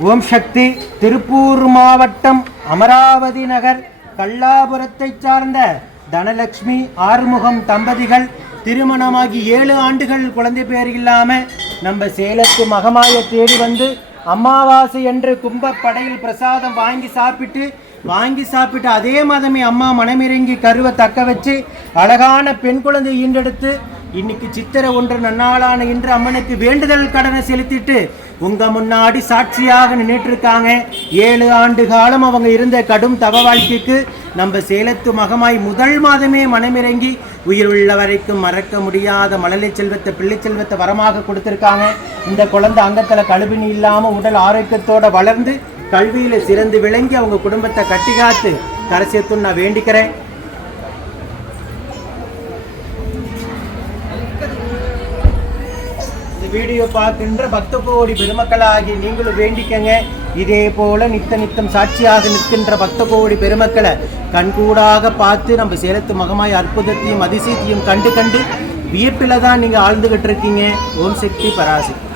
ஓம் சக்தி. திருப்பூர் மாவட்டம் அமராவதி நகர் கல்லாபுரத்தை சார்ந்த தனலட்சுமி ஆறுமுகம் தம்பதிகள் திருமணமாகி 7 ஆண்டுகள் குழந்தை பேர் இல்லாம நம்ம சேலத்து மகமாய தேடி வந்து அமாவாசை என்று கும்பப்படையில் பிரசாதம் வாங்கி சாப்பிட்டு அதே மாதமே அம்மா மனமிறங்கி கருவை தக்க வச்சு அழகான பெண் குழந்தை ஈண்டெடுத்து இன்னைக்கு சித்திரை 1 நன்னாளான இன்று அம்மனுக்கு வேண்டுதல் கடனை செலுத்திட்டு உங்க முன்னாடி சாட்சியாக நின்றுட்டு இருக்காங்க. 7 ஆண்டு காலம் அவங்க இருந்த கடும் தவ வாழ்க்கைக்கு நம்ம சேலத்து மகமாய் முதல் மாதமே மனமிறங்கி உயிர் உள்ள வரைக்கும் மறக்க முடியாத மழலை செல்வத்தை பிள்ளை செல்வத்தை வரமாக கொடுத்துருக்காங்க. இந்த குழந்தை அங்கத்தில் கழுவினி இல்லாமல் உடல் ஆரோக்கியத்தோட வளர்ந்து கல்வியில் சிறந்து விளங்கி அவங்க குடும்பத்தை கட்டி காத்து கரை சேர்த்துன்னு நான் வேண்டிக்கிறேன். வீடியோ பார்க்கின்ற பக்த கோடி பெருமக்களாகி நீங்களும் வேண்டிக்கங்க. இதே போல நித்தம் சாட்சியாக நிற்கின்ற பக்த கோடி பெருமக்களை கண்கூடாக பார்த்து நம்ம சேலத்து மகமாய் அற்புதத்தையும் அதிசயத்தையும் கண்டு வியப்பில தான் நீங்க ஆழ்ந்துகிட்டு இருக்கீங்க. ஓம் சக்தி பராசக்தி.